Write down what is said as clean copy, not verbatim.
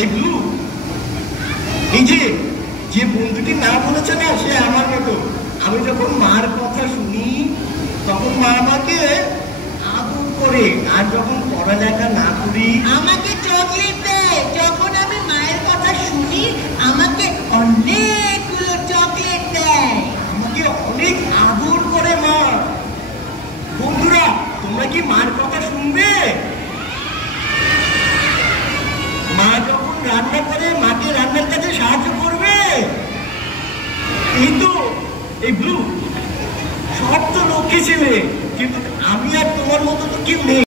এই ব্লু, এই যে যে বন্ধুটি না বলেছে না সে আমার মতো। আমি যখন মার কথা শুনি তখন মা আমাকে আদর করে, আর যখন পড়ালেখা না করি আমাকে চকলেট দেয়। যখন আমি মায়ের কথা শুনি আমাকে অনেকগুলো চকলেট দেয়। আমাকে অনেক আদর করে মা। বন্ধুরা, তোমরা কি মার কথা শুনবে? মা যখন রান্না করে মাকে রান্নার কাজে সাহায্য করবে। এই তো এই ব্লু, সব তো লক্ষ্মী ছেলে, কিন্তু আমি আর তোমার মতো তো কেউ নেই।